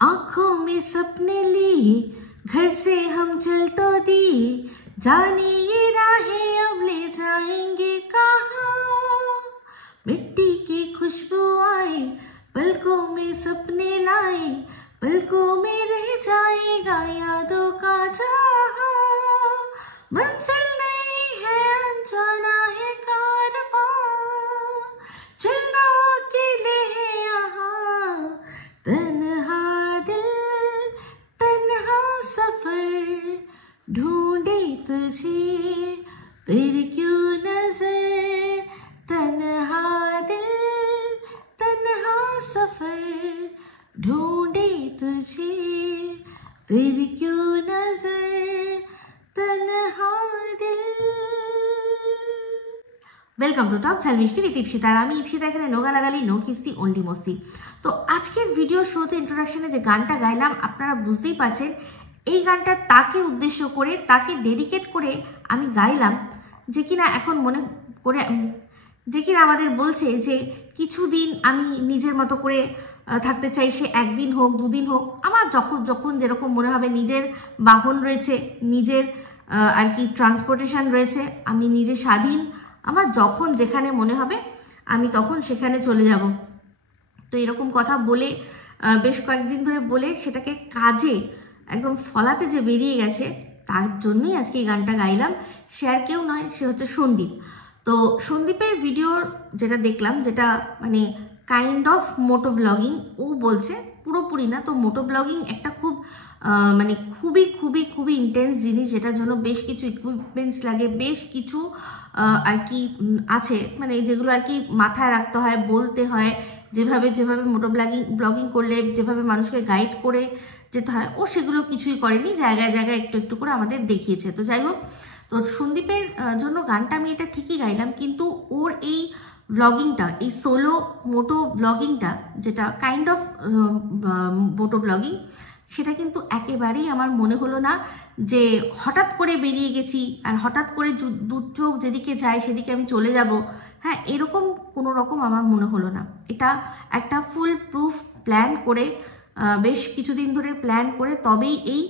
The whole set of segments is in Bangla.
आंखों में सपने लिए घर से हम चल तो दिए, जाने ये राहें अब ले जाएंगे कहाँ। मिट्टी की खुशबू आए, पलकों में सपने लाए, पलकों में रह जाएगा यादों का जहां। मंजिल नहीं है अनजाना है कारवां, चलना अकेले है यहाँ। तन्हा दिल तन्हा सफर ढूंढे तुझे फिर क्यों नजर। तन्हा दिल तन्हा सफर ढूंढे तुझे फिर क्यों नजर। तन्हा दिल। वेलकम टू टॉक झल मिष्टी विद इप्सिता। আমি ইপসিতা, এখানে নো গালাগালি নো কিস্তি অনলি মস্তি। তো আজকের ভিডিও শোতে ইন্ট্রোডাকশনে যে গানটা গাইলাম আপনারা বুঝতেই পারছেন এই গানটা তাকে উদ্দেশ্য করে, তাকে ডেডিকেট করে আমি গাইলাম, যে কিনা এখন মনে করে, যে কিনা আমাদের বলছে যে কিছুদিন আমি নিজের মতো করে থাকতে চাই, সে একদিন হোক দুদিন হোক, আমার যখন যখন যেরকম মনে হবে, নিজের বাহন রয়েছে, নিজের আর কি ট্রান্সপোর্টেশন রয়েছে, আমি নিজে স্বাধীন, আমার যখন যেখানে মনে হবে আমি তখন সেখানে চলে যাব। তো এরকম কথা বলে বেশ কয়েকদিন ধরে বলে সেটাকে কাজে একদম ফলাতে যে বেরিয়ে গেছে, তার জন্যই আজকে এই গানটা গাইলাম। সে আর কেউ নয়, সে হচ্ছে সন্দীপ। তো সন্দীপের ভিডিওর যেটা দেখলাম, যেটা মানে কাইন্ড অফ মোটো ব্লগিং, ও বলছে পুরোপুরি না, তো মোটো ব্লগিং একটা খুব মানে খুবই খুবই খুবই ইন্টেন্স জিনিস, যেটার জন্য বেশ কিছু ইকুইপমেন্টস লাগে, বেশ কিছু আর কি আছে, মানে যেগুলো আর কি মাথায় রাখতে হয়, বলতে হয়, যেভাবে যেভাবে মোটো ব্লগিং করলে যেভাবে মানুষকে গাইড করে যেতে হয়, ও সেগুলো কিছুই করেনি, জায়গায় জায়গায় একটু একটু করে আমাদের দেখিয়েছে। তো যাই হোক, তো সন্দীপের জন্য গানটা আমি এটা ঠিকই গাইলাম, কিন্তু ওর এই ব্লগিংটা, এই সোলো মোটো ব্লগিংটা, যেটা কাইন্ড অফ মোটো ব্লগিং, সেটা কিন্তু একেবারেই আমার মনে হলো না যে হঠাৎ করে বেরিয়ে গেছি আর হঠাৎ করে দুচোখ যেদিকে যায় সেদিকে আমি চলে যাব, হ্যাঁ, এরকম কোনো রকম আমার মনে হলো না। এটা একটা ফুল প্রুফ প্ল্যান করে, বেশ কিছুদিন ধরে প্ল্যান করে তবেই এই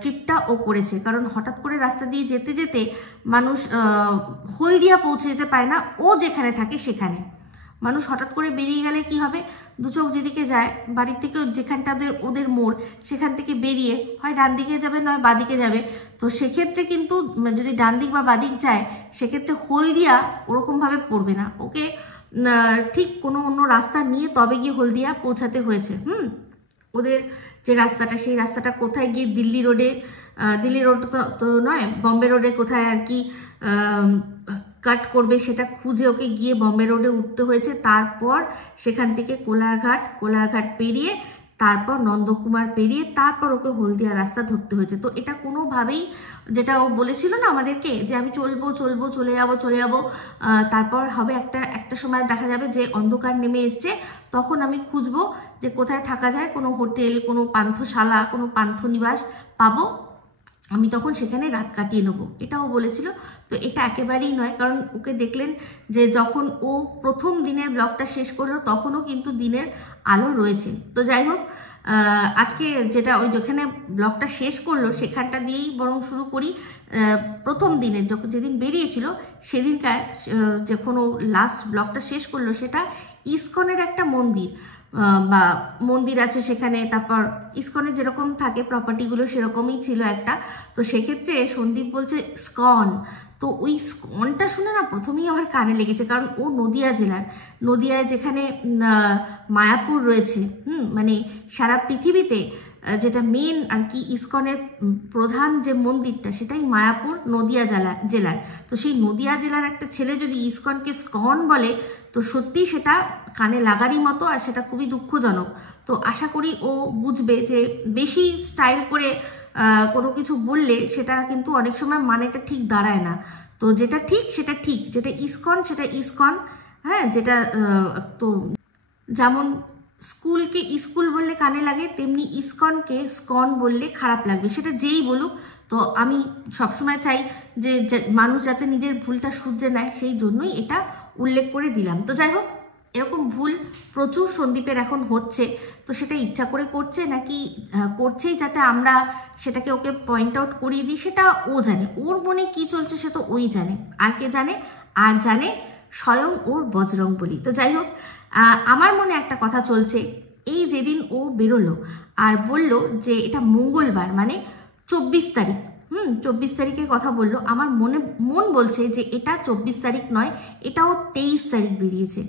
ট্রিপটা ও করেছে। কারণ হঠাৎ করে রাস্তা দিয়ে যেতে যেতে মানুষ হলদিয়া পৌঁছে যেতে পারে না, ও যেখানে থাকে সেখানে। মানুষ হঠাৎ করে বেরিয়ে গেলে কি হবে, দুচোখ যেদিকে যায়, বাড়ির থেকে যেখানটা ওদের মোড়, সেখান থেকে বেরিয়ে হয় ডান দিকে যাবে নয় বাদিকে যাবে। তো সেক্ষেত্রে কিন্তু যদি ডান দিক বা বাদিক যায়, সেক্ষেত্রে হলদিয়া ওরকমভাবে পড়বে না, ওকে ঠিক কোনো অন্য রাস্তা নিয়ে তবে গিয়ে হলদিয়া পৌঁছাতে হয়েছে। ওদের যে রাস্তাটা, সেই রাস্তাটা কোথায় গিয়ে দিল্লি রোড তো নয়, বম্বে রোডে কোথায় আর কি কাট করবে, সেটা খুঁজে ওকে গিয়ে বম্বে রোডে উঠতে হয়েছে। তারপর সেখান থেকে কোলারঘাট পেরিয়ে, তারপর নন্দকুমার পেরিয়ে, তারপর ওকে হলদিয়া রাস্তা ধরতে হয়েছে। তো এটা কোনোভাবেই, যেটা ও বলেছিল না আমাদেরকে, যে আমি চলে যাবো, তারপর হবে একটা সময় দেখা যাবে যে অন্ধকার নেমে এসছে, তখন আমি খুঁজবো যে কোথায় থাকা যায়, কোনো হোটেল, কোনো পান্থশালা, কোনো পান্থনিবাস পাবো, আমি তখন সেখানে রাত কাটিয়ে নেবো, এটাও বলেছিল। তো এটা একেবারেই নয়, কারণ ওকে দেখলেন যে যখন ও প্রথম দিনের ব্লগটা শেষ করলো, তখনও কিন্তু দিনের আলো রয়েছে। তো যাই হোক, আজকে যেটা ওই যেখানে ব্লগটা শেষ করলো সেখানটা দিয়েই বরং শুরু করি। প্রথম দিনের যেদিন বেরিয়েছিল, সেদিনকার যখন ও লাস্ট ব্লগটা শেষ করলো, সেটা ইসকনের একটা মন্দির আছে সেখানে। তারপর ইসকনের যেরকম থাকে প্রপার্টিগুলো, সেরকমই ছিল একটা। তো সেক্ষেত্রে সন্দীপ বলছে স্কন, তো ওই স্কনটা শুনে না প্রথমেই আমার কানে লেগেছে, কারণ ও নদিয়ায় যেখানে মায়াপুর রয়েছে, মানে সারা পৃথিবীতে যেটা মেন আর কি ইসকনের প্রধান যে মন্দিরটা, সেটাই মায়াপুর নদিয়া জেলার। তো সেই নদিয়া জেলার একটা ছেলে যদি ইসকনকে স্কন বলে, তো সত্যি সেটা কানে লাগারই মতো, আর সেটা খুবই দুঃখজনক। তো আশা করি ও বুঝবে যে বেশি স্টাইল করে কোনো কিছু বললে সেটা কিন্তু অনেক সময় মানেটা ঠিক দাঁড়ায় না। তো যেটা ঠিক সেটা ঠিক, যেটা ইসকন সেটা ইসকন, হ্যাঁ, যেটা তো যেমন স্কুলকে স্কুল বললে কানে লাগে, তেমনি ইসকনকে স্কন বললে খারাপ লাগবে, সেটা যেই বলুক। তো আমি সবসময় চাই যে মানুষ যাতে নিজের ভুলটা শুধরে নেয়, সেই জন্যই এটা উল্লেখ করে দিলাম। তো যাই হোক, এরকম ভুল প্রচুর সন্দীপের এখন হচ্ছে। তো সেটা ইচ্ছা করে করছে নাকি করছেই যাতে আমরা সেটাকে ওকে পয়েন্ট আউট করিয়ে দিই, সেটা ও জানে। ওর মনে কি চলছে সে তো ওই জানে, আর কে জানে? আর জানে স্বয়ং ওর বজরংবলী। তো যাই হোক, আমার মনে একটা কথা চলছে, এই যেদিন ও বেরোলো আর বলল যে এটা মঙ্গলবার মানে 24 তারিখ, 24 তারিখের কথা বললো, আমার মন বলছে যে এটা 24 তারিখ নয়, এটাও 23 তারিখ বেরিয়েছে।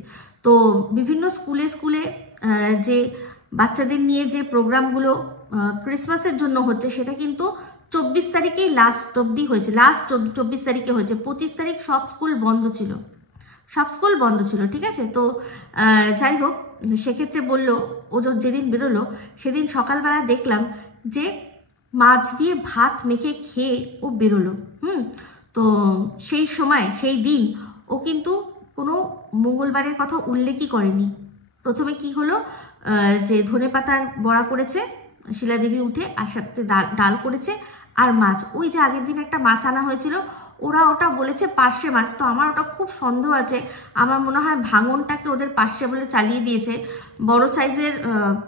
তো বিভিন্ন স্কুলে যে বাচ্চাদের নিয়ে যে প্রোগ্রামগুলো ক্রিসমাসের জন্য হচ্ছে সেটা কিন্তু 24 তারিখেই লাস্ট অবধি হয়েছে, লাস্ট 24 তারিখে হয়েছে। 25 তারিখ সব স্কুল বন্ধ ছিল, ঠিক আছে। তো যাই হোক, সেক্ষেত্রে বললো ও যেদিন বেরোলো সেদিন সকালবেলা দেখলাম যে মাছ দিয়ে ভাত মেখে খেয়ে ও বেরোলো। তো সেই সময় সেই দিন ও কিন্তু কোনো মঙ্গলবারের কথা উল্লেখই করেনি। প্রথমে কি হলো, যে ধনেপাতার বড়া করেছে শিলাদেবী উঠে, আর সাথে ডাল করেছে আর মাছ। ওই যে আগের দিন একটা মাছ আনা হয়েছিল, ওরা ওটা বলেছে পার্শে মাছ। তো আমার ওটা খুব সন্দেহ আছে, আমার মনে হয় ভাঙনটাকে ওদের পার্শে বলে চালিয়ে দিয়েছে। বড় সাইজের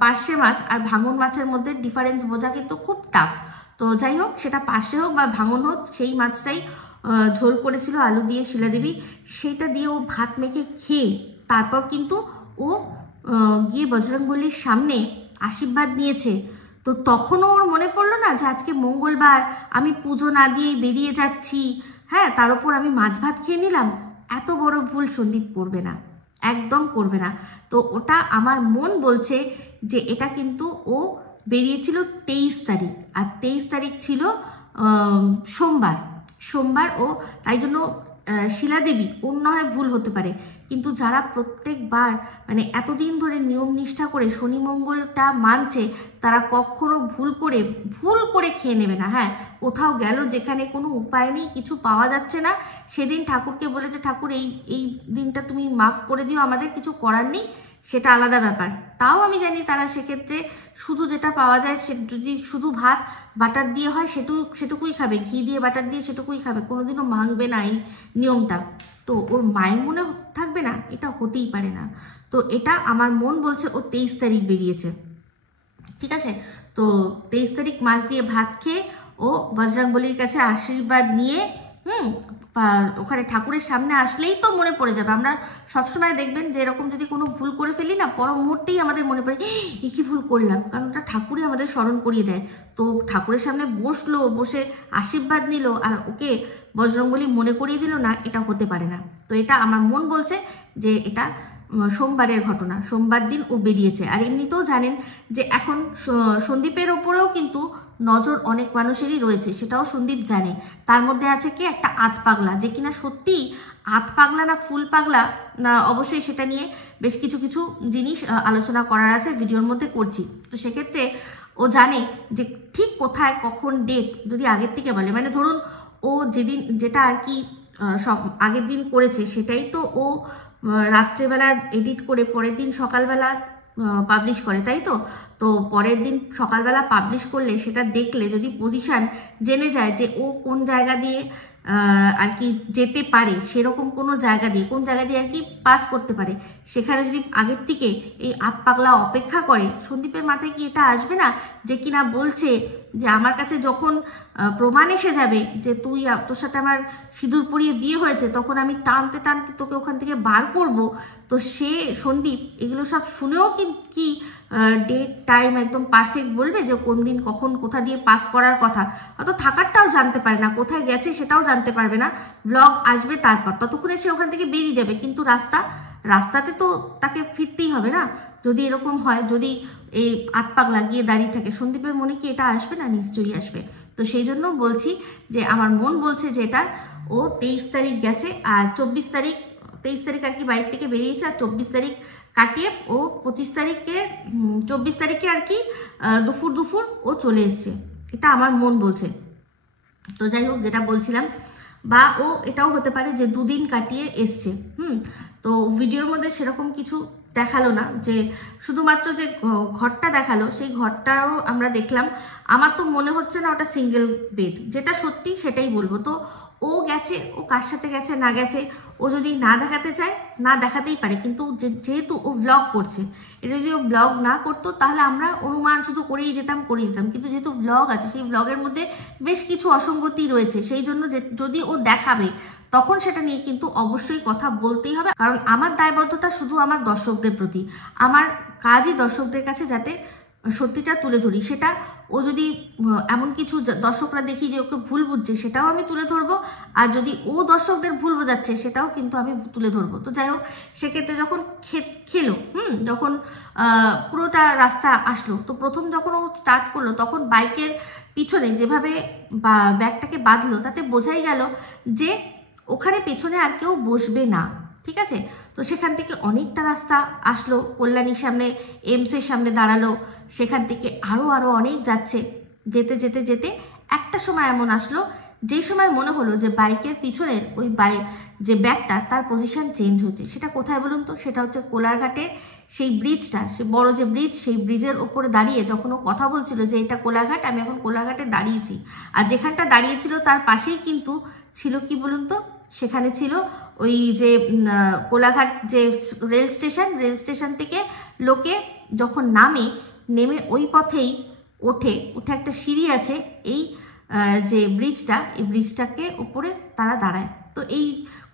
পার্শে মাছ আর ভাঙন মাছের মধ্যে ডিফারেন্স বোঝা কিন্তু খুব টাফ। তো যাই হোক, সেটা পার্শে হোক বা ভাঙন হোক, সেই মাছটাই ঝোল করেছিল আলু দিয়ে শিলাদেবী, সেইটা দিয়ে ও ভাত মেখে খেয়ে তারপর কিন্তু ও গিয়ে বজরংবলীর সামনে আশীর্বাদ নিয়েছে। তো তখনও ওর মনে পড়লো না যে আজকে মঙ্গলবার, আমি পুজো না দিয়েই বেরিয়ে যাচ্ছি, হ্যাঁ, তার উপর আমি মাছ ভাত খেয়ে নিলাম। এত বড় ভুল সন্দীপ করবে না, একদম করবে না। তো ওটা আমার মন বলছে যে এটা কিন্তু ও বেরিয়েছিল 23 তারিখ, আর 23 তারিখ ছিল সোমবার। ও তাই জন্য শিলাদেবী, অন্য হয় ভুল হতে পারে, কিন্তু যারা প্রত্যেকবার মানে এতদিন ধরে নিয়ম নিষ্ঠা করে শনি মঙ্গলটা মানছে, তারা কখনো ভুল করে খেয়ে নেবে না। হ্যাঁ, কোথাও গেল যেখানে কোনো উপায় নেই, কিছু পাওয়া যাচ্ছে না, সেদিন ঠাকুরকে বলেছে ঠাকুর এই দিনটা তুমি মাফ করে দিও, আমাদের কিছু করার নেই, সেটা আলাদা ব্যাপার। তাও আমি জানি তারা সেক্ষেত্রে শুধু যেটা পাওয়া যায়, সে যদি শুধু ভাত বাটার দিয়ে হয় সেটুকুই খাবে, ঘি দিয়ে বাটার দিয়ে সেটুকুই খাবে, কোনোদিনও ভাঙবে না এই নিয়মটা। তো ওর মায়ের মনে থাকবে না, এটা হতেই পারে না। তো এটা আমার মন বলছে ও 23 তারিখ বেরিয়েছে, ঠিক আছে। তো 23 তারিখ মাছ দিয়ে ভাত খেয়ে ও বজরংবলীর কাছে আশীর্বাদ নিয়ে ওখানে ঠাকুরের সামনে আসলেই তো মনে পড়ে যাবে। আমরা সবসময় দেখবেন যে এরকম যদি কোনো ভুল করে ফেলি না, পর মুহূর্তেই আমাদের মনে পড়ে এ কি ভুল করলাম, কারণ ওটা ঠাকুরই আমাদের স্মরণ করিয়ে দেয়। তো ঠাকুরের সামনে বসে আশীর্বাদ নিল আর ওকে বজরংবলী মনে করিয়ে দিল না, এটা হতে পারে না। তো এটা আমার মন বলছে যে এটা সোমবারের ঘটনা, সোমবার দিন ও বেরিয়েছে। আর এমনিতেও জানেন যে এখন সন্দীপের ওপরেও কিন্তু নজর অনেক মানুষেরই রয়েছে, সেটাও সন্দীপ জানে। তার মধ্যে আছে কি একটা আধ পাগলা, যে কিনা সত্যিই আধ পাগলা না ফুল পাগলা, না অবশ্যই সেটা নিয়ে বেশ কিছু জিনিস আলোচনা করার আছে, ভিডিওর মধ্যে করছি। তো সেক্ষেত্রে ও জানে যে ঠিক কোথায় কখন ডেট যদি আগের থেকে বলে, মানে ধরুন ও যেটা আর কি সব আগের দিন করেছে সেটাই তো ও রাত্রেবেলা এডিট করে পরের দিন সকালবেলা পাবলিশ করে, তাই তো। তো পরের দিন সকালবেলা পাবলিশ করলে সেটা দেখলে যদি পজিশান জেনে যায় যে ও কোন জায়গা দিয়ে আর কি যেতে পারে, সেরকম কোনো জায়গা দিয়ে কোন জায়গা দিয়ে আর কি পাস করতে পারে, সেখানে যদি আগের থেকে এই আধ পাগলা অপেক্ষা করে, সন্দীপের মাথায় কি এটা আসবে না যে কিনা বলছে যে আমার কাছে যখন প্রমাণ এসে যাবে যে তোর সাথে আমার সিঁদুর পরিয়ে বিয়ে হয়েছে, তখন আমি টানতে টানতে তোকে ওখান থেকে বার করব। তো সে সন্দীপ এগুলো সব শুনেও কি ডেট টাইম একদম পারফেক্ট বলবে যে কোন দিন কখন কোথা দিয়ে পাস করার কথা, হয়তো থাকারটাও জানতে পারে না, কোথায় গেছে সেটাও জানতে পারবে না। ব্লগ আসবে তারপর, ততক্ষণে সে ওখান থেকে বেরিয়ে যাবে, কিন্তু রাস্তাতে তো তাকে ফিরতেই হবে না। যদি এরকম হয়, যদি এই আধ পাগলা গিয়ে দাঁড়িয়ে থাকে, সন্দীপের মনে কি এটা আসবে না? নিশ্চয়ই আসবে। তো সেই জন্য বলছি যে আমার মন বলছে যে এটা ও 23 তারিখ গেছে, আর 23 তারিখ আর কি বাড়ির থেকে বেরিয়েছে, আর 24 তারিখ কাটিয়ে ও 24 তারিখে আর কি দুপুর ও চলে এসছে, এটা আমার মন বলছে। তো যাই হোক, যেটা বলছিলাম, বা ও এটাও হতে পারে যে দুদিন কাটিয়ে এসছে। তো ভিডিওর মধ্যে সেরকম কিছু দেখালো না, যে শুধুমাত্র যে ঘরটা দেখালো সেই ঘরটাও আমরা দেখলাম। আমার তো মনে হচ্ছে না ওটা সিঙ্গেল বেড, যেটা সত্যি সেটাই বলবো। তো ও ও গেছে, ও কার সাথে গেছে না গেছে ও যদি না দেখাতে চায় না দেখাতেই পারে, কিন্তু যেহেতু ও ব্লগ করছে, এটা যদি ও ব্লগ না করতো তাহলে আমরা অনুমান শুধু করেই যেতাম, কিন্তু যেহেতু ব্লগ আছে সেই ব্লগের মধ্যে বেশ কিছু অসঙ্গতি রয়েছে, সেই জন্য যদি ও দেখাবে তখন সেটা নিয়ে কিন্তু অবশ্যই কথা বলতেই হবে। কারণ আমার দায়বদ্ধতা শুধু আমার দর্শকদের প্রতি, আমার কাজই দর্শকদের কাছে যাতে সত্যিটা তুলে ধরি। সেটা ও যদি এমন কিছু দর্শকরা দেখি যে ওকে ভুল বুঝছে সেটাও আমি তুলে ধরবো, আর যদি ও দর্শকদের ভুল বোঝাচ্ছে সেটাও কিন্তু আমি তুলে ধরবো। তো যাই হোক, সেক্ষেত্রে যখন খেলো যখন পুরোটা রাস্তা আসলো, তো প্রথম যখন ও স্টার্ট করলো তখন বাইকের পিছনে যেভাবে ব্যাগটাকে বাঁধলো তাতে বোঝাই গেল যে ওখানে পেছনে আর কেউ বসবে না, ঠিক আছে। তো সেখান থেকে অনেকটা রাস্তা আসলো, কল্যাণীর সামনে এমসের সামনে দাঁড়ালো, সেখান থেকে আরও অনেক যাচ্ছে, যেতে যেতে যেতে একটা সময় এমন আসলো যেই সময় মনে হলো যে বাইকের পিছনের ওই যে ব্যাগটা তার পজিশন চেঞ্জ হচ্ছে। সেটা কোথায় বলুন তো? সেটা হচ্ছে কোলাঘাটের সেই ব্রিজটা, সে বড় যে ব্রিজ, সেই ব্রিজের ওপরে দাঁড়িয়ে যখন ও কথা বলছিল যে এটা কোলাঘাট, আমি এখন কোলাঘাটে দাঁড়িয়েছি, আর যেখানটা দাঁড়িয়েছিল তার পাশেই কিন্তু ছিল কি বলুন তো, সেখানে ছিল ওই যে কোলাঘাট যে রেল স্টেশন থেকে লোকে যখন নেমে ওই পথেই ওঠে একটা সিঁড়ি আছে, এই যে ব্রিজটা, এই ব্রিজটাকে ওপরে তারা দাঁড়ায়। তো এই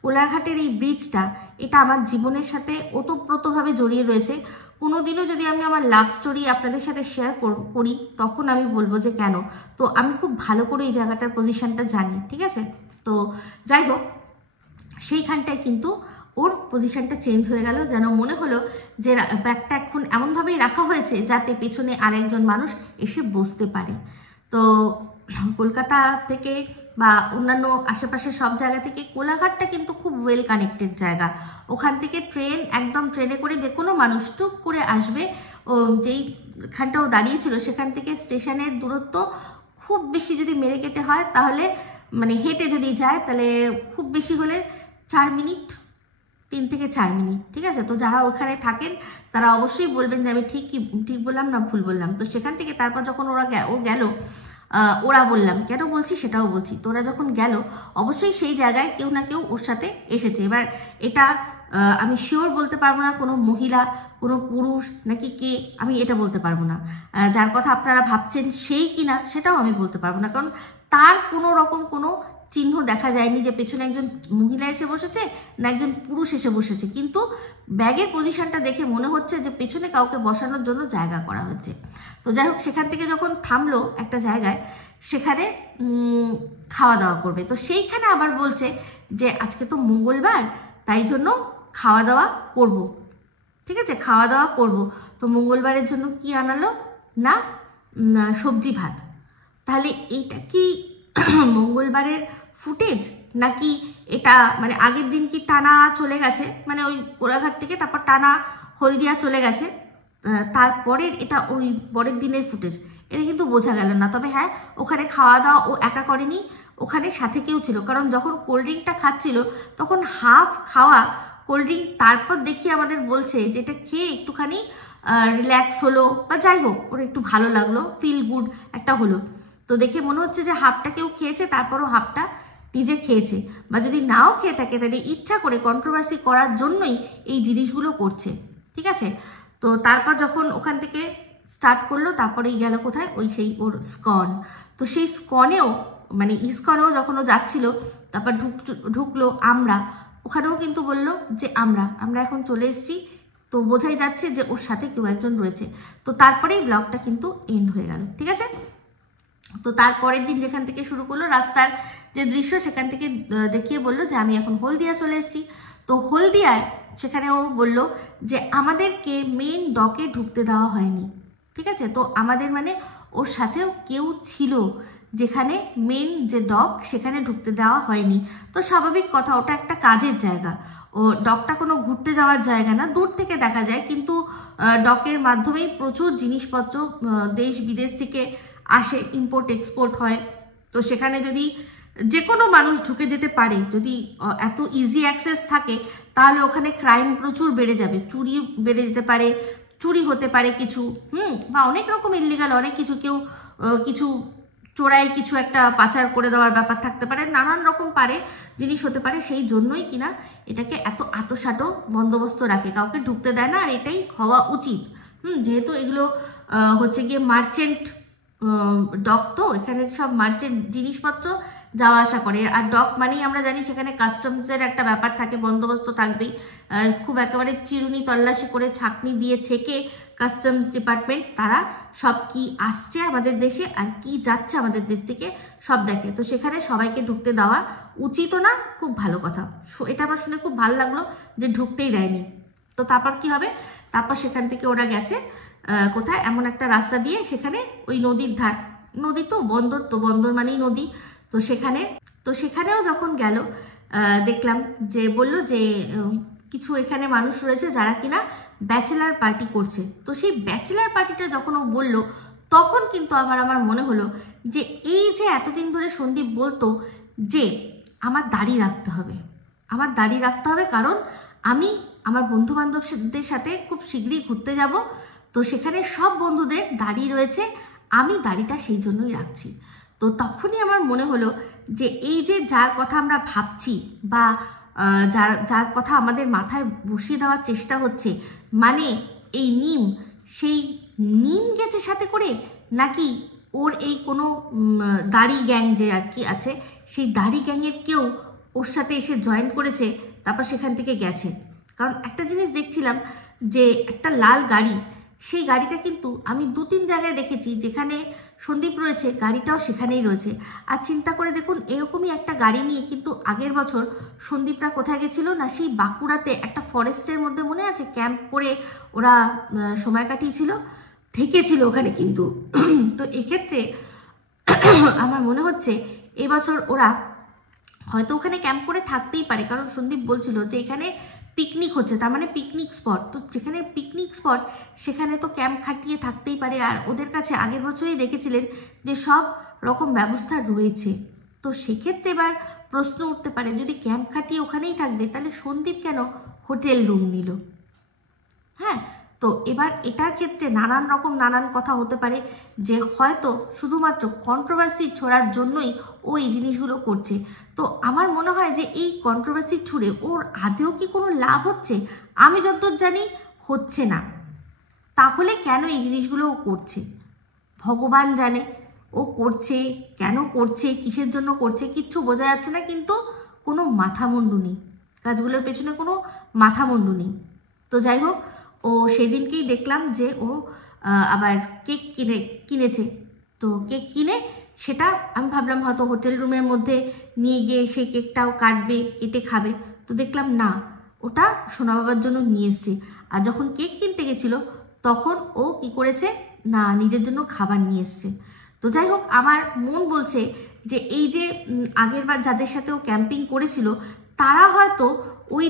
কোলাঘাটের এই ব্রিজটা, এটা আমার জীবনের সাথে ওতপ্রোতভাবে জড়িয়ে রয়েছে। কোনোদিনও যদি আমি আমার লাভ স্টোরি আপনাদের সাথে শেয়ার করি তখন আমি বলবো যে কেন, তো আমি খুব ভালো করে এই জায়গাটার পজিশনটা জানি, ঠিক আছে। তো যাই হোক, সেইখানটায় কিন্তু ওর পজিশনটা চেঞ্জ হয়ে গেল, যেন মনে হলো যে ব্যাগটা এখন এমনভাবেই রাখা হয়েছে যাতে পেছনে আরেকজন মানুষ এসে বসতে পারে। তো কলকাতা থেকে বা অন্যান্য আশেপাশে সব জায়গা থেকে কোলাঘাটটা কিন্তু খুব ওয়েল কানেক্টেড জায়গা। ওখান থেকে একদম ট্রেনে করে যে কোনো মানুষ টুক করে আসবে। ও যেইখানটাও দাঁড়িয়েছিল সেখান থেকে স্টেশনের দূরত্ব খুব বেশি যদি মেরে কেটে হয় তাহলে, মানে হেঁটে যদি যায় তাহলে খুব বেশি হলে 4 মিনিট, 3 থেকে 4 মিনিট, ঠিক আছে। তো যারা ওখানে থাকেন তারা অবশ্যই বলবেন যে আমি ঠিক বললাম না ভুল বললাম। তো সেখান থেকে তারপর যখন ওরা বললাম, কেন বলছি সেটাও বলছি, তো ওরা যখন গেল অবশ্যই সেই জায়গায় কেউ না কেউ ওর সাথে এসেছে। এবার এটা আমি শিওর বলতে পারবো না কোনো মহিলা, কোনো পুরুষ নাকি কে, আমি এটা বলতে পারবো না। যার কথা আপনারা ভাবছেন সেই কিনা সেটাও আমি বলতে পারবো না, কারণ তার কোনো রকম কোনো চিহ্ন দেখা যায়নি যে পেছনে একজন মহিলা এসে বসেছে না একজন পুরুষ এসে বসেছে, কিন্তু ব্যাগের পজিশনটা দেখে মনে হচ্ছে যে পেছনে কাউকে বসানোর জন্য জায়গা করা হচ্ছে। তো যাই হোক, সেখান থেকে যখন থামলো একটা জায়গায়, সেখানে খাওয়া দাওয়া করবে। তো সেইখানে আবার বলছে যে আজকে তো মঙ্গলবার, তাই জন্য খাওয়া দাওয়া করব, ঠিক আছে, খাওয়া দাওয়া করব। তো মঙ্গলবারের জন্য কি আনালো না সবজি ভাত। তাহলে এইটা কি মঙ্গলবারের ফুটেজ নাকি এটা মানে আগের দিন কি টানা চলে গেছে, মানে ওই কোলাঘাট থেকে তারপর টানা হলদিয়া চলে গেছে, তারপরের এটা ওই পরের দিনের ফুটেজ, এটা কিন্তু বোঝা গেল না। তবে হ্যাঁ, ওখানে খাওয়া দাওয়া ও একা করেনি, ওখানে সাথে কেউ ছিল, কারণ যখন কোল্ড ড্রিঙ্কটা খাচ্ছিল তখন হাফ খাওয়া কোল্ড ড্রিঙ্ক, তারপর দেখি আমাদের বলছে যেটা খেয়ে একটুখানি রিল্যাক্স হলো বা যাই হোক ওর একটু ভালো লাগলো, ফিল গুড একটা হলো। তো দেখে মনে হচ্ছে যে হাফটা কেউ খেয়েছে, তারপরও হাফটা নিজে খেয়েছে, বা যদি নাও খেয়ে থাকে তাহলে ইচ্ছা করে কন্ট্রোভার্সি করার জন্যই এই জিনিসগুলো করছে, ঠিক আছে। তো তারপর যখন ওখান থেকে স্টার্ট করলো, তারপরেই গেল কোথায়, ওই সেই ওর স্কন। তো সেই স্কনেও মানে ইস্কনেও যখন ও যাচ্ছিল, তারপর ঢুকলো আমরা, ওখানেও কিন্তু বললো যে আমরা এখন চলে এসেছি। তো বোঝাই যাচ্ছে যে ওর সাথে কেউ একজন রয়েছে। তো তারপরেই ব্লগটা কিন্তু এন্ড হয়ে গেল, ঠিক আছে। তো তারপরের দিন যেখান থেকে শুরু করলো রাস্তার যে দৃশ্য, সেখান থেকে দেখিয়ে বললো যে আমি এখন হলদিয়া চলে এসেছি। তো হলদিয়ায় সেখানেও বললো যে আমাদেরকে মেন ডকে ঢুকতে দেওয়া হয়নি, ঠিক আছে। তো আমাদের মানে ওর সাথেও কেউ ছিল যেখানে মেন যে ডক সেখানে ঢুকতে দেওয়া হয়নি। তো স্বাভাবিক কথা, ওটা একটা কাজের জায়গা, ও ডকটা কোনো ঘুরতে যাওয়ার জায়গা না, দূর থেকে দেখা যায়, কিন্তু ডকের মাধ্যমেই প্রচুর জিনিসপত্র দেশ বিদেশ থেকে আসে, ইম্পোর্ট এক্সপোর্ট হয়। তো সেখানে যদি যে কোনো মানুষ ঢুকে যেতে পারে, যদি এত ইজি অ্যাক্সেস থাকে, তাহলে ওখানে ক্রাইম প্রচুর বেড়ে যাবে, চুরি বেড়ে যেতে পারে, চুরি হতে পারে কিছু, বা অনেক রকম ইল্লিগাল অনেক কিছু, কেউ কিছু চোরাই কিছু একটা পাচার করে দেওয়ার ব্যাপার থাকতে পারে, নানান রকম জিনিস হতে পারে, সেই জন্যই কিনা এটাকে এত আঁটোসাঁটো বন্দোবস্ত রাখে, কাউকে ঢুকতে দেয় না। আর এটাই হওয়া উচিত। যেহেতু এগুলো হচ্ছে গিয়ে মার্চেন্ট ডক, তো এখানে সব মার্চেন্ট জিনিসপত্র যাওয়া আসা করে। আর ডক মানেই আমরা জানি সেখানে কাস্টমসের একটা ব্যাপার থাকে, বন্দোবস্ত থাকবেই। খুব একেবারে চিরুনি তল্লাশি করে ছাঁকনি দিয়ে ছেঁকে কাস্টমস ডিপার্টমেন্ট তারা সব কি আসছে আমাদের দেশে আর কি যাচ্ছে আমাদের দেশ থেকে সব দেখে। তো সেখানে সবাইকে ঢুকতে দেওয়া উচিতও না, খুব ভালো কথা। এটা আমার শুনে খুব ভালো লাগলো যে ঢুকতেই দেয়নি। তো তারপর কি হবে, তারপর সেখান থেকে ওরা গেছে কোথায়, এমন একটা রাস্তা দিয়ে, সেখানে ওই নদীর ধার, নদী তো বন্দর, তো বন্দর মানেই নদী। তো সেখানেও যখন গেল দেখলাম যে বলল যে কিছু এখানে মানুষ রয়েছে যারা কিনা ব্যাচেলার পার্টি করছে। তো সেই ব্যাচেলার পার্টিটা যখন ও বললো, তখন কিন্তু আমার মনে হলো যে এই যে এতদিন ধরে সন্দীপ বলতো যে আমার দাড়ি রাখতে হবে, আমার দাড়ি রাখতে হবে, কারণ আমি আমার বন্ধু বান্ধবদের সাথে খুব শীঘ্রই ঘুরতে যাব, তো সেখানে সব বন্ধুদের দাড়ি রয়েছে, আমি দাড়িটা সেই জন্যই রাখছি। তো তখনই আমার মনে হলো যে এই যে যার কথা আমরা ভাবছি বা যার কথা আমাদের মাথায় বসিয়ে দেওয়ার চেষ্টা হচ্ছে, মানে এই নিম, সেই নিম গেছে সাথে করে, নাকি ওর এই কোনো দাড়ি গ্যাং যে আর কি আছে, সেই দাড়ি গ্যাংয়ের কেউ ওর সাথে এসে জয়েন করেছে, তারপর সেখান থেকে গেছে। কারণ একটা জিনিস দেখছিলাম যে একটা লাল গাড়ি, সেই গাড়িটা কিন্তু আমি 2-3 জায়গায় দেখেছি যেখানে সন্দীপ রয়েছে, গাড়িটাও সেখানেই রয়েছে। আর চিন্তা করে দেখুন, এরকমই একটা গাড়ি নিয়ে কিন্তু আগের বছর সন্দীপরা কোথায় গেছিল না, সেই বাঁকুড়াতে একটা ফরেস্টের মধ্যে, মনে আছে, ক্যাম্প করে ওরা সময় কাটিয়েছিল, থেকেছিল ওখানে কিন্তু। তো এক্ষেত্রে আমার মনে হচ্ছে এবছর ওরা হয়তো ওখানে ক্যাম্প করে থাকতেই পারে, কারণ সন্দীপ বলছিল যে এখানে পিকনিক হচ্ছে, তার মানে পিকনিক স্পট। তো যেখানে পিকনিক স্পট সেখানে তো ক্যাম্প খাটিয়ে থাকতেই পারে। আর ওদের কাছে আগের বছরই দেখেছিলেন যে সব রকম ব্যবস্থা রয়েছে। তো সেক্ষেত্রে এবার প্রশ্ন উঠতে পারে, যদি ক্যাম্প খাটিয়ে ওখানেই থাকবে, তাহলে সন্দীপ কেন হোটেল রুম নিল? হ্যাঁ, তো এবার এটার ক্ষেত্রে নানান কথা হতে পারে, যে হয়তো শুধুমাত্র কন্ট্রোভার্সি ছোড়ার জন্যই ও এই জিনিসগুলো করছে। তো আমার মনে হয় যে এই কন্ট্রোভার্সি ছুড়ে ওর আদেও কি কোনো লাভ হচ্ছে? আমি যতদূর জানি হচ্ছে না। তাহলে কেন এই জিনিসগুলো ও করছে? ভগবান জানে ও করছে, কেন করছে, কিসের জন্য করছে, কিচ্ছু বোঝা যাচ্ছে না, কিন্তু কোনো মাথামুন্ডু নেই, কাজগুলোর পেছনে কোনো মাথামুন্ডু নেই। তো যাই হোক, ও সেদিনকেই দেখলাম যে ও আবার কেক কিনেছে। তো কেক কিনে সেটা আমি ভাবলাম হয়তো হোটেল রুমের মধ্যে নিয়ে গিয়ে সেই কেকটাও কাটবে, কেটে খাবে। তো দেখলাম না, ওটা সোনা বাবার জন্য নিয়ে এসছে। আর যখন কেক কিনতে গেছিলো তখন ও কি করেছে না, নিজের জন্য খাবার নিয়ে এসছে। তো যাই হোক, আমার মন বলছে যে এই যে আগের বার যাদের সাথে ও ক্যাম্পিং করেছিল, তারা হয়তো ওই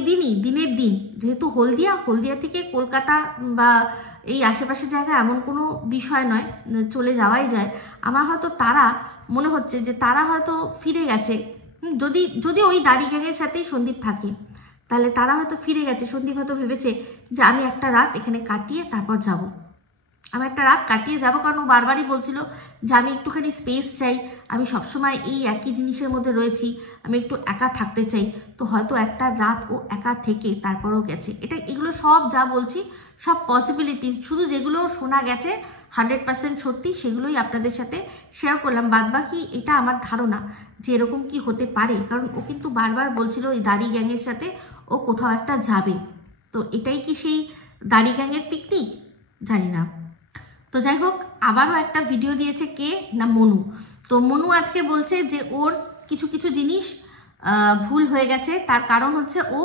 দিনের দিন, যেহেতু হলদিয়া থেকে কলকাতা বা এই আশেপাশের জায়গায় এমন কোনো বিষয় নয়, চলে যাওয়াই যায়। আমার হয়তো তারা মনে হচ্ছে যে তারা হয়তো ফিরে গেছে, যদি ওই দাড়ি গ্যাংয়ের সাথেই সন্দীপ থাকে, তাহলে তারা হয়তো ফিরে গেছে। সন্দীপ হয়তো ভেবেছে যে আমি একটা রাত এখানে কাটিয়ে তারপর যাব, কারণ ও বারবারই বলছিল যে আমি একটুখানি স্পেস চাই, আমি সবসময় এই একই জিনিসের মধ্যে রয়েছি, আমি একটু একা থাকতে চাই। তো হয়তো একটা রাত ও একা থেকে তারপরও গেছে। এগুলো সব যা বলছি সব পসিবিলিটি, শুধু যেগুলো শোনা গেছে 100% সত্যি সেগুলোই আপনাদের সাথে শেয়ার করলাম। বাদবাকি এটা আমার ধারণা যে এরকম কি হতে পারে, কারণ ও কিন্তু বারবার বলছিল ওই দাড়ি গ্যাংয়ের সাথে ও কোথাও একটা যাবে। তো এটাই কি সেই দাড়ি গ্যাংয়ের পিকনিক? জানি না। তো যাই হোক, আবারও একটা ভিডিও দিয়েছে কে না, মনু। তো মনু আজকে বলছে যে ওর কিছু জিনিস ভুল হয়ে গেছে। তার কারণ হচ্ছে ও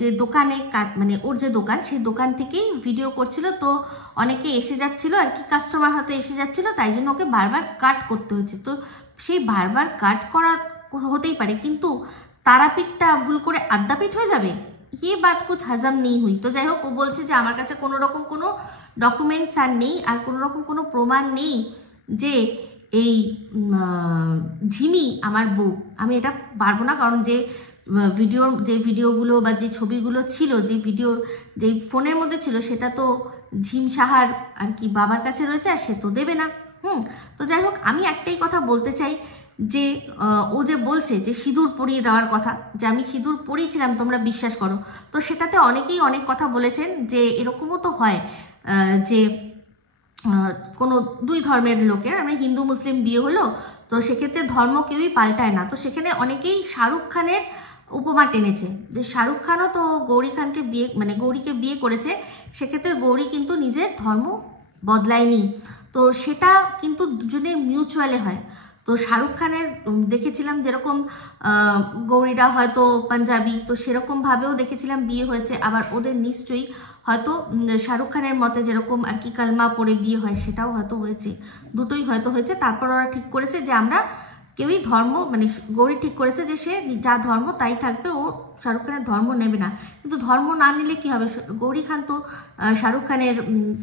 যে দোকানে মানে ওর যে দোকান, সেই দোকান থেকেই ভিডিও করছিল। তো অনেকে এসে যাচ্ছিল আর কি, কাস্টমার হয়তো এসে যাচ্ছিল, তাই জন্য ওকে বারবার কাট করতে হয়েছে। তো সেই বারবার কাট করা হতেই পারে, কিন্তু তারাপীঠটা ভুল করে আদ্যাপীঠ হয়ে যাবে, ये बात कुछ हजम नहीं हुई। তো যাই হোক, ও বলছে যে আমার কাছে কোনো রকম কোনো ডকুমেন্টস আর নেই, আর কোনো রকম কোনো প্রমাণ নেই যে এই ঝিমি আমার বউ। আমি এটা পারবো না, কারণ যে ভিডিওগুলো বা যে ছবিগুলো ছিল, যে ফোনের মধ্যে ছিল, সেটা তো ঝিম সাহার আর কি বাবার কাছে রয়েছে, আর সে তো দেবে না। তো যাই হোক, আমি একটাই কথা বলতে চাই যে ও যে বলছে যে সিঁদুর পরিয়ে দেওয়ার কথা, যে আমি সিঁদুর পরিয়েছিলাম তোমরা বিশ্বাস করো, তো সেটাতে অনেকেই অনেক কথা বলেছেন যে এরকমও তো হয় যে কোনো দুই ধর্মের লোকের, আমরা হিন্দু মুসলিম বিয়ে হলো, তো সেক্ষেত্রে ধর্ম কেউই পাল্টায় না। তো সেখানে অনেকেই শাহরুখ খানের উপমা টেনেছে যে শাহরুখ খানও তো গৌরী খানকে বিয়ে, মানে গৌরীকে বিয়ে করেছে, সেক্ষেত্রে গৌরী কিন্তু নিজের ধর্ম বদলায়নি। তো সেটা কিন্তু দুজনের মিউচুয়ালে হয়। তো শাহরুখ খানের দেখেছিলাম যেরকম গৌরীরা হয়তো পাঞ্জাবি, তো সেরকমভাবেও দেখেছিলাম বিয়ে হয়েছে। আবার ওদের নিশ্চয়ই হয়তো শাহরুখ খানের মতে যেরকম আর কি কালমা পড়ে বিয়ে হয়, সেটাও হয়তো হয়েছে, দুটোই হয়তো হয়েছে। তারপর ওরা ঠিক করেছে যে আমরা কেউই ধর্ম, মানে গৌরী ঠিক করেছে যে সে যা ধর্ম তাই থাকবে, ও শাহরুখ খানের ধর্ম নেবে না। কিন্তু ধর্ম না নিলে কি হবে, গৌরী খান তো শাহরুখ খানের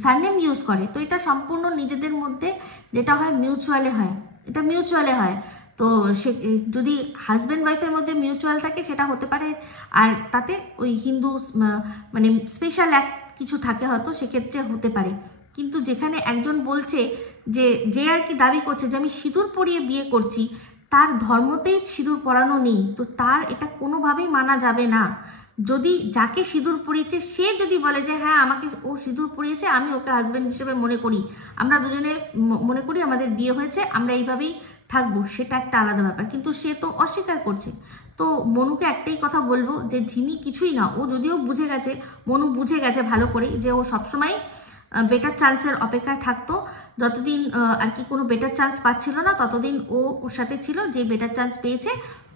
সারনেম ইউজ করে। তো এটা সম্পূর্ণ নিজেদের মধ্যে যেটা হয় মিউচুয়ালে হয়, এটা মিউচুয়ালে হয়। তো সে যদি হাজব্যান্ড ওয়াইফের মধ্যে মিউচুয়াল থাকে সেটা হতে পারে, আর তাতে ওই হিন্দু মানে স্পেশাল অ্যাক্ট কিছু থাকে হয়তো, সেক্ষেত্রে হতে পারে। কিন্তু যেখানে একজন বলছে যে আর কি দাবি করছে যে আমি সিঁদুর পরিয়ে বিয়ে করছি, তার ধর্মতেই সিঁদুর পরানো নেই, তো তার এটা কোনোভাবেই মানা যাবে না। যদি যাকে সিঁদুর পরিয়েছে সে যদি বলে যে হ্যাঁ আমাকে ও সিঁদুর পরিয়েছে, আমি ওকে হাজব্যান্ড হিসেবে মনে করি, আমরা দুজনে মনে করি আমাদের বিয়ে হয়েছে, আমরা এইভাবেই থাকবো, সেটা একটা আলাদা ব্যাপার। কিন্তু সে তো অস্বীকার করছে। তো মনুকে একটাই কথা বলবো যে ঝিমি কিছুই না, ও যদিও বুঝে গেছে, মনু বুঝে গেছে ভালো করে যে ও সবসময় বেটার চান্সের অপেক্ষায় থাকতো। যতদিন আর কি কোনো বেটার চান্স পাচ্ছিল না, ততদিন ও ওর সাথে ছিল। যে বেটার চান্স পেয়েছে,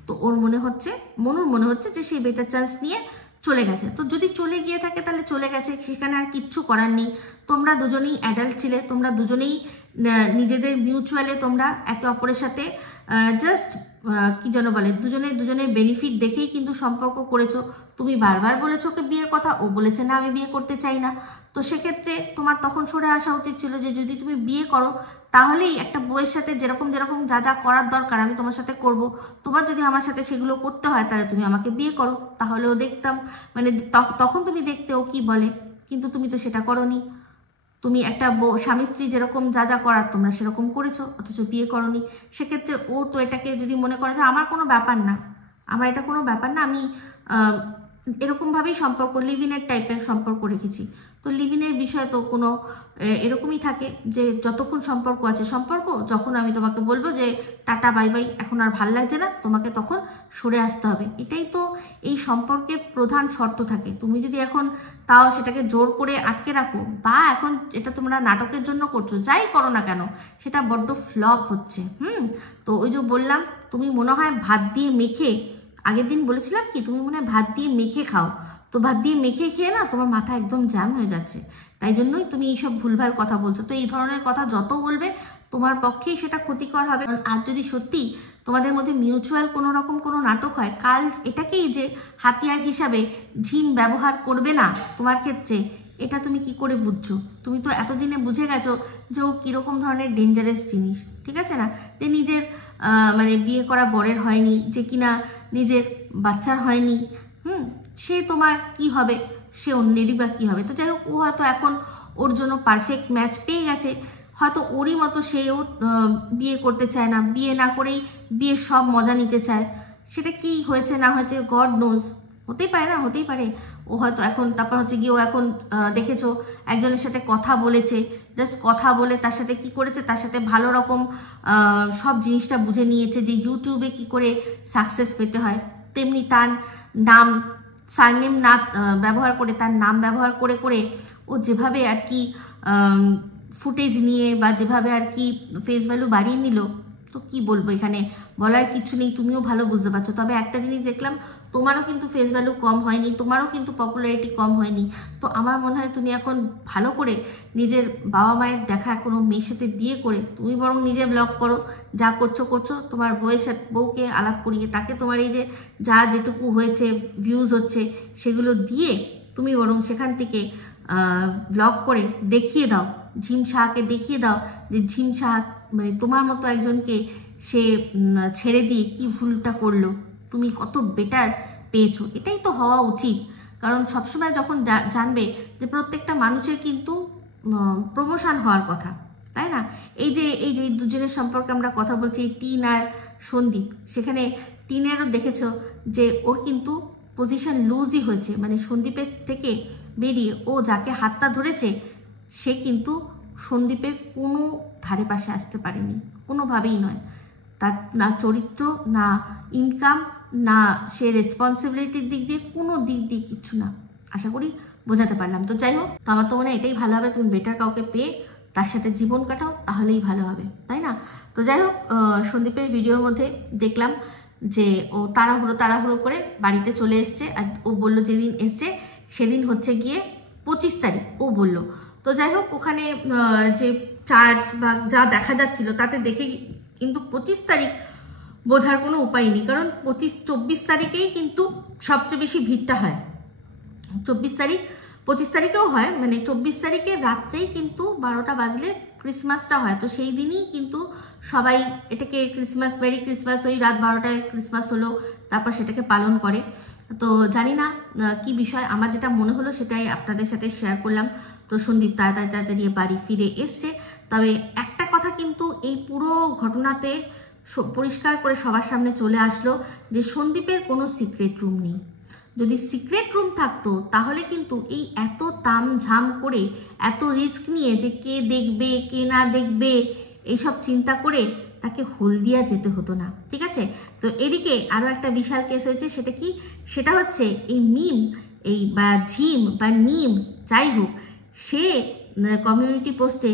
তো ওর মনে হচ্ছে, মনুর মনে হচ্ছে যে সেই বেটার চান্স নিয়ে চলে গেছে। তো যদি চলে গিয়ে থাকে তাহলে চলে গেছে, সেখানে আর কিচ্ছু করার নেই। তোমরা দুজনেই অ্যাডাল্ট ছিলে, তোমরা দুজনেই নিজেদের মিউচুয়ালে তোমরা একে অপরের সাথে জাস্ট কি যেন বলে, দুজনের বেনিফিট দেখেই কিন্তু সম্পর্ক করেছো। তুমি বারবার বলেছো ওকে বিয়ের কথা, ও বলেছে না আমি বিয়ে করতে চাই না। তো সেক্ষেত্রে তোমার তখন সরে আসা উচিত ছিল যে যদি তুমি বিয়ে করো তাহলেই একটা বউয়ের সাথে যেরকম যেরকম যা যা করার দরকার আমি তোমার সাথে করব। তোমার যদি আমার সাথে সেগুলো করতে হয় তাহলে তুমি আমাকে বিয়ে করো, তাহলেও দেখতাম, মানে তখন তুমি দেখতে ও কি বলে। কিন্তু তুমি তো সেটা করোনি। তুমি একটা স্বামী স্ত্রী যেরকম যা যা করার তোমরা সেরকম করেছো, অথচ বিয়ে করোনি। সেক্ষেত্রে ও তো এটাকে যদি মনে করে যে আমার কোনো ব্যাপার না, আমার এটা কোনো ব্যাপার না, আমি এরকমভাবেই সম্পর্ক, লিভ ইনের টাইপের সম্পর্ক রেখেছি। তো লিভ ইনের বিষয় তো কোনো এরকমই থাকে যে যতক্ষণ সম্পর্ক আছে সম্পর্ক, যখন আমি তোমাকে বলবো যে টাটা বাই বাই এখন আর ভাল লাগছে না, তোমাকে তখন সরে আসতে হবে। এটাই তো এই সম্পর্কের প্রধান শর্ত থাকে। তুমি যদি এখন তাও সেটাকে জোর করে আটকে রাখো, বা এখন এটা তোমরা নাটকের জন্য করছো, যাই করো না কেন সেটা বড্ড ফ্লপ হচ্ছে। তো ওই যে বললাম, তুমি মনে হয় ভাত দিয়ে মেখে, আগের দিন বলেছিলাম কি তুমি মনে হয় ভাত দিয়ে মেখে খাও, তো ভাত দিয়ে মেখে খেয়ে না তোমার মাথা একদম জ্যাম হয়ে যাচ্ছে, তাই জন্যই তুমি এইসব ভুলভাল কথা বলছো। তো এই ধরনের কথা যত বলবে তোমার পক্ষেই সেটা ক্ষতিকর হবে। আর যদি সত্যি তোমাদের মধ্যে মিউচুয়াল কোনো রকম কোনো নাটক হয়, কাল এটাকেই যে হাতিয়ার হিসাবে ঝিম ব্যবহার করবে না তোমার ক্ষেত্রে, এটা তুমি কি করে বুঝছো? তুমি তো এতদিনে বুঝে গেছো যে ও কীরকম ধরনের ডেঞ্জারাস জিনিস, ঠিক আছে না? যে নিজের মানে বিয়ে করা বরের হয়নি, যে কিনা নিজের বাচ্চার হয়নি, সে তোমার কি হবে, সে অন্যেরই বা কী হবে। তো যাই হোক, ও হয়তো এখন ওর জন্য পারফেক্ট ম্যাচ পেয়ে গেছে, হয়তো ওরই মতো সেও বিয়ে করতে চায় না, বিয়ে না করেই বিয়ের সব মজা নিতে চায়। সেটা কি হয়েছে না হয়েছে গড নোজ, হতেই পারে না, হতেই পারে। ও হয়তো এখন তারপর হচ্ছে গিয়ে ও এখন দেখেছো একজনের সাথে কথা বলেছে, জাস্ট কথা বলে তার সাথে কি করেছে, তার সাথে ভালো রকম সব জিনিসটা বুঝে নিয়েছে যে ইউটিউবে কি করে সাকসেস পেতে হয়। তেমনি তার নাম সারনেম না ব্যবহার করে, তার নাম ব্যবহার করে করে ও যেভাবে আর কি ফুটেজ নিয়ে বা যেভাবে আর কি ফেস ভ্যালু বাড়িয়ে নিল, তো কি বলবো, এখানে বলার কিছু নেই, তুমিও ভালো বুঝতে পারছো। তবে একটা জিনিস দেখলাম, তোমারও কিন্তু ফেস ভ্যালু কম হয়নি, তোমারও কিন্তু পপুলারিটি কম হয়নি। তো আমার মনে হয় তুমি এখন ভালো করে নিজের বাবা মায়ের দেখা কোনো মেয়ের সাথে বিয়ে করে তুমি বরং নিজে ব্লগ করো, যা করছো করছো, তোমার বউয়ের সাথে বউকে আলাপ করিয়ে তাকে তোমার এই যে যা যেটুকু হয়েছে ভিউজ হচ্ছে সেগুলো দিয়ে তুমি বরং সেখান থেকে ব্লগ করে দেখিয়ে দাও, ঝিম শাহকে দেখিয়ে দাও যে ঝিম শাহ মানে তোমার মতো একজনকে সে ছেড়ে দিয়ে কি ভুলটা করলো, তুমি কত বেটার পেয়েছো। এটাই তো হওয়া উচিত। কারণ সবসময় যখন জানবে যে প্রত্যেকটা মানুষের কিন্তু প্রমোশন হওয়ার কথা, তাই না? এই যে দুজনের সম্পর্কে আমরা কথা বলছি, টিন আর সন্দীপ, সেখানে টিনেরও দেখেছো যে ওর কিন্তু পজিশন লুজই হয়েছে, মানে সন্দীপের থেকে বেরিয়ে ও যাকে হাতটা ধরেছে সে কিন্তু সন্দীপের কোনো ধারে পাশে আসতে পারেনি, কোনোভাবেই নয়। তার না চরিত্র, না ইনকাম, না সে রেসপন্সিবিলিটির দিক দিয়ে, কোনো দিক দিয়ে কিচ্ছু না। আশা করি বোঝাতে পারলাম। তো যাই হোক, তো আমার তো মনে হয় এটাই ভালো হবে, তুমি বেটার কাউকে পেয়ে তার সাথে জীবন কাটাও, তাহলেই ভালো হবে, তাই না? তো যাই হোক, সন্দীপের ভিডিওর মধ্যে দেখলাম যে ও তাড়াহুড়ো করে বাড়িতে চলে এসছে, আর ও বললো যেদিন এসছে সেদিন হচ্ছে গিয়ে 25 তারিখ ও বলল। তো যাই হোক, ওখানে যে চার্জ বা যা দেখা যাচ্ছিল তাতে দেখে কিন্তু 25 তারিখ বোঝার কোনো উপায় নেই, কারণ 24 তারিখেই কিন্তু সবচেয়ে বেশি ভিড়টা হয়। 24 তারিখ, 25 তারিখেও হয়, মানে 24 তারিখে রাত্রেই কিন্তু 12টা বাজলে ক্রিসমাসটা হয়। তো সেই দিনই কিন্তু সবাই এটাকে ক্রিসমাস, মেরি ক্রিসমাস, ওই রাত 12টায় ক্রিসমাস হলো, তারপর সেটাকে পালন করে। তো জানি না কি বিষয়, আমার যেটা মনে হলো সেটাই আপনাদের সাথে শেয়ার করলাম। তো সন্দীপ তাড়াতাড়ি বাড়ি ফিরে এসছে। তবে একটা কথা কিন্তু এই পুরো ঘটনাতে পরিষ্কার করে সবার সামনে চলে আসলো যে সন্দীপের কোনো সিক্রেট রুম নেই। যদি সিক্রেট রুম থাকতো তাহলে কিন্তু এই এত তামঝাম করে, এত রিস্ক নিয়ে যে কে দেখবে কে না দেখবে এইসব চিন্তা করে তাকে হলদিয়া যেতে হতো না, ঠিক আছে? তো এদিকে আরও একটা বিশাল কেস হয়েছে। সেটা কি? সেটা হচ্ছে এই মিম, এই বা ঝিম বা নিম, যাই হোক, সে কমিউনিটি পোস্টে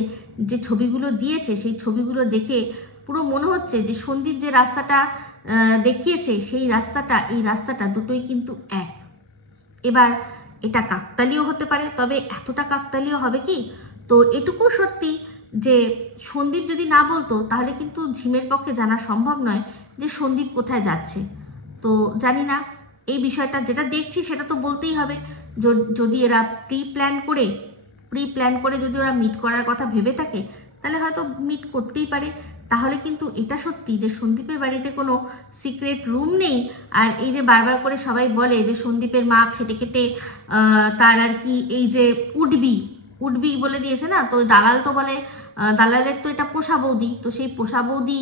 যে ছবিগুলো দিয়েছে সেই ছবিগুলো দেখে পুরো মনে হচ্ছে যে সন্দীপ যে রাস্তাটা দেখিয়েছে সেই রাস্তাটা, এই রাস্তাটা দুটোই কিন্তু এক। এবার এটা কাকতালীয় হতে পারে, তবে এতটা কাকতালীয় হবে কি? তো এটুকু সত্যি যে সন্দীপ যদি না বলতো তাহলে কিন্তু ঝিমের পক্ষে জানা সম্ভব নয় যে সন্দীপ কোথায় যাচ্ছে। তো জানি না, এই বিষয়টা যেটা দেখছি সেটা তো বলতেই হবে। যদি এরা প্রি প্ল্যান করে যদি ওরা মিট করার কথা ভেবে থাকে তাহলে হয়তো মিট করতেই পারে। তাহলে কিন্তু এটা সত্যি যে সন্দীপের বাড়িতে কোনো সিক্রেট রুম নেই। আর এই যে বারবার করে সবাই বলে যে সন্দীপের মা খেটে তার আর কি এই যে উডবি বলে দিয়েছে না, তো দালাল তো বলে দালালের তো এটা পোষা বৌদি, তো সেই পোষা বৌদি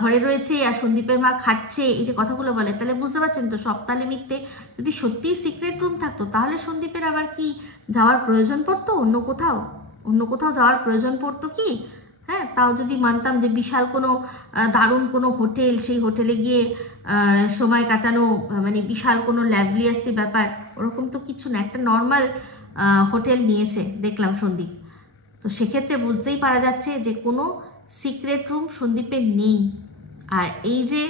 ঘরে রয়েছে আর সন্দীপের মা খাটছে, এই যে কথাগুলো বলে, তাহলে বুঝতে পারছেন তো সব তালে মিথ্যে। যদি সত্যিই সিক্রেট রুম থাকতো তাহলে সন্দীপের আবার কি যাওয়ার প্রয়োজন পড়তো অন্য কোথাও যাওয়ার প্রয়োজন পড়তো কি? হ্যাঁ, তাও যদি মানতাম যে বিশাল কোনো দারুণ কোনো হোটেল, সেই হোটেলে গিয়ে সময় কাটানো, মানে বিশাল কোনো ল্যাভলিয়াসলি ব্যাপার, ওরকম তো কিছু না, একটা নর্মাল হোটেল নিয়েছে দেখলাম সন্দীপ। তো সেক্ষেত্রে বুঝতেই পারা যাচ্ছে যে কোনো সিক্রেট রুম সন্দীপের নেই। আর এই যে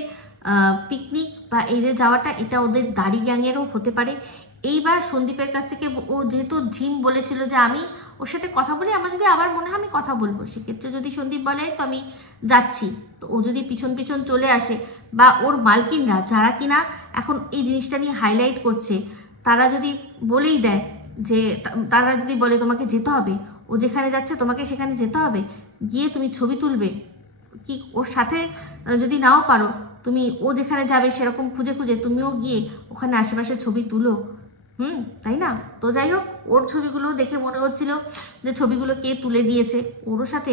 পিকনিক বা এই যে যাওয়াটা, এটা ওদের দাড়ি গ্যাংয়েরও হতে পারে। এইবার সন্দীপের কাছ থেকে ও যেহেতু ঝিম বলেছিল যে আমি ওর সাথে কথা বলি, আমার যদি আবার মনে হয় আমি কথা বলবো, সেক্ষেত্রে যদি সন্দীপ বলে তো আমি যাচ্ছি, তো ও যদি পিছন চলে আসে, বা ওর মালকিনরা যারা কিনা এখন এই জিনিসটা নিয়ে হাইলাইট করছে, তারা যদি বলেই দেয় যে, তারা যদি বলে তোমাকে যেতে হবে, ও যেখানে যাচ্ছে তোমাকে সেখানে যেতে হবে, গিয়ে তুমি ছবি তুলবে, কি ওর সাথে যদি নাও পারো তুমি ও যেখানে যাবে সেরকম খুঁজে তুমিও গিয়ে ওখানে আশেপাশে ছবি তুলো, তাই না? তো যাই হোক, ওর ছবিগুলো দেখে মনে হচ্ছিল যে ছবিগুলো কে তুলে দিয়েছে, ওরও সাথে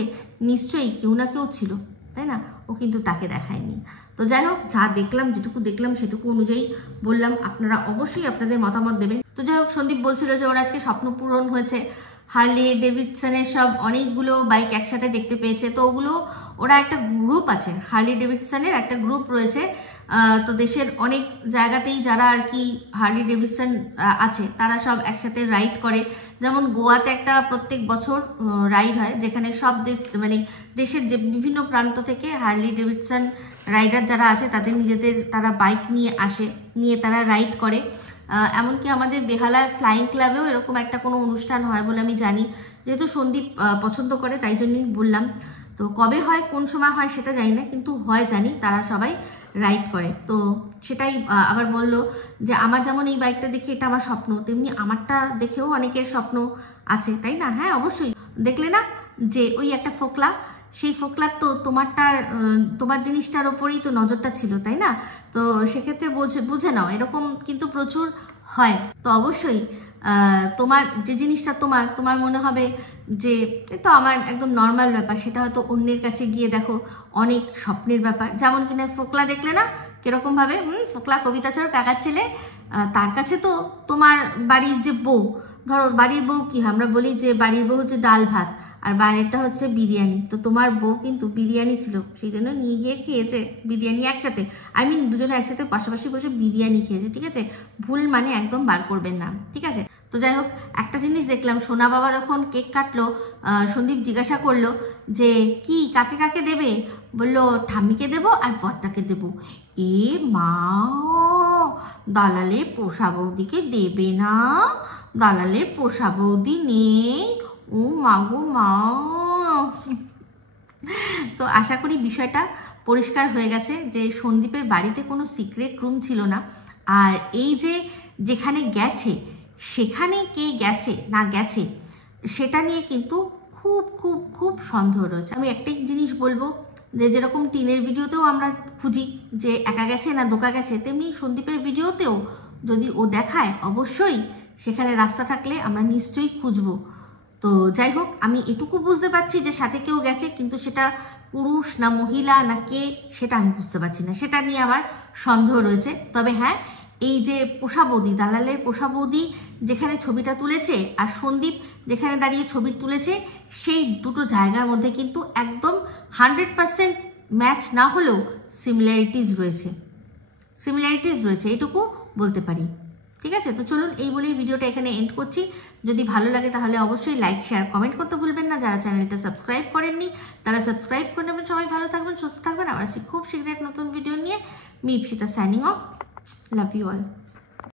নিশ্চয়ই কেউ না কেউ ছিল, তাই না? ও কিন্তু তাকে দেখায়নি। তো যাই হোক, যা দেখলাম, যেটুকু দেখলাম সেটুকু অনুযায়ী বললাম, আপনারা অবশ্যই আপনাদের মতামত দেবেন। তো যাই হোক, সন্দীপ বলছিল যে ওর আজকে স্বপ্ন পূরণ হয়েছে, হার্লি ডেভিডসনের সব অনেকগুলো বাইক একসাথে দেখতে পেয়েছে। তো ওগুলো ওরা একটা গ্রুপ আছে, হার্লি ডেভিডসনের একটা গ্রুপ রয়েছে। তো দেশের অনেক জায়গাতেই যারা আর কি হার্লি ডেভিডসন আছে তারা সব একসাথে রাইড করে। যেমন গোয়াতে একটা প্রত্যেক বছর রাইড হয়, যেখানে সব মানে দেশের যে বিভিন্ন প্রান্ত থেকে হার্লি ডেভিডসন রাইডার যারা আছে তাদের তারা বাইক নিয়ে আসে, নিয়ে তারা রাইড করে। এমনকি আমাদের বেহালায় ফ্লাইং ক্লাবেও এরকম একটা কোনো অনুষ্ঠান হয় বলে আমি জানি, যেহেতু সন্দীপ পছন্দ করে তাই জন্যই বললাম। তো কবে হয়, কোন সময় হয় সেটা জানি না, কিন্তু হয় জানি, তারা সবাই রাইড করে। তো সেটাই আবার বললো যে আমার যেমন এই বাইকটা দেখে এটা আমার স্বপ্ন, তেমনি আমারটা দেখেও অনেকের স্বপ্ন আছে, তাই না? হ্যাঁ, অবশ্যই। দেখলে না যে ওই একটা ফোকলা, সেই ফোকলার তো তোমার জিনিসটার ওপরেই তো নজরটা ছিল, তাই না? তো সেক্ষেত্রে বুঝে নাও, এরকম কিন্তু প্রচুর হয়। তো অবশ্যই তোমার যে জিনিসটা তোমার মনে হবে যে তো আমার একদম নর্মাল ব্যাপার, সেটা হয়তো অন্যের কাছে গিয়ে দেখো অনেক স্বপ্নের ব্যাপার। যেমন কিনা ফোকলা দেখলে না কিরকম ভাবে, ফোকলা কবিতাচর কাকার ছেলে, তার কাছে তো তোমার বাড়ির যে বউ, ধরো বাড়ির বউ কি আমরা বলি যে বাড়ির বউ হচ্ছে ডাল ভাত আর বাইরেরটা হচ্ছে বিরিয়ানি, তো তোমার বউ কিন্তু বিরিয়ানি ছিল, সেই জন্য নিয়ে গিয়ে খেয়েছে বিরিয়ানি একসাথে, দুজনে একসাথে পাশাপাশি বসে বিরিয়ানি খেয়েছে, ঠিক আছে? ভুল মানে একদম বার করবেন না, ঠিক আছে? তো যাই হোক, একটা জিনিস দেখলাম, সোনা বাবা যখন কেক কাটলো, সন্দীপ জিজ্ঞাসা করলো যে কি কাকে কাকে দেবে, বললো ঠাম্মিকে দেবো আর বদ্দাকে দেবো। এ মা, দালালের পোষা বৌদিকে দেবে না, দালালের পোষা বৌদি নেই, ও মা গো মা। তো আশা করি বিষয়টা পরিষ্কার হয়ে গেছে যে সন্দীপের বাড়িতে কোনো সিক্রেট রুম ছিল না, আর এই যে যেখানে গেছে সেখানে কে গেছে না গেছে সেটা নিয়ে কিন্তু খুব খুব খুব সন্দেহ রয়েছে। আমি একটাই জিনিস বলবো, যে যেরকম টিনের ভিডিওতেও আমরা খুঁজি যে একা গেছে না দোকা গেছে, তেমনি সন্দীপের ভিডিওতেও যদি ও দেখায় অবশ্যই সেখানে রাস্তা থাকলে আমরা নিশ্চয়ই খুঁজবো। তো যাই হোক, আমি এটুকু বুঝতে পারছি যে সাথে কেউ গেছে, কিন্তু সেটা পুরুষ না মহিলা না কে সেটা আমি বুঝতে পারছি না, সেটা নিয়ে আমার সন্দেহ রয়েছে। তবে হ্যাঁ, এই যে পোষা বৌদি, দালালের পোষা বৌদি যেখানে ছবিটা তুলেছে আর সন্দীপ যেখানে দাঁড়িয়ে ছবি তুলেছে, সেই দুটো জায়গার মধ্যে কিন্তু একদম 100% ম্যাচ না হলেও সিমিলারিটিস রয়েছে, এটুকু বলতে পারি। ঠিক আছে, তো চলুন এই বলেই ভিডিওটা এখানে এন্ড করছি। যদি ভালো লাগে তাহলে অবশ্যই লাইক শেয়ার কমেন্ট করতে ভুলবেন না। যারা চ্যানেলটা সাবস্ক্রাইব করেননি তারা সাবস্ক্রাইব করে নেবেন। সবাই ভালো থাকবেন, সুস্থ থাকবেন। আবার আসি খুব শীঘ্রই এক নতুন ভিডিও নিয়ে। Me Ipsita signing off. Love you all.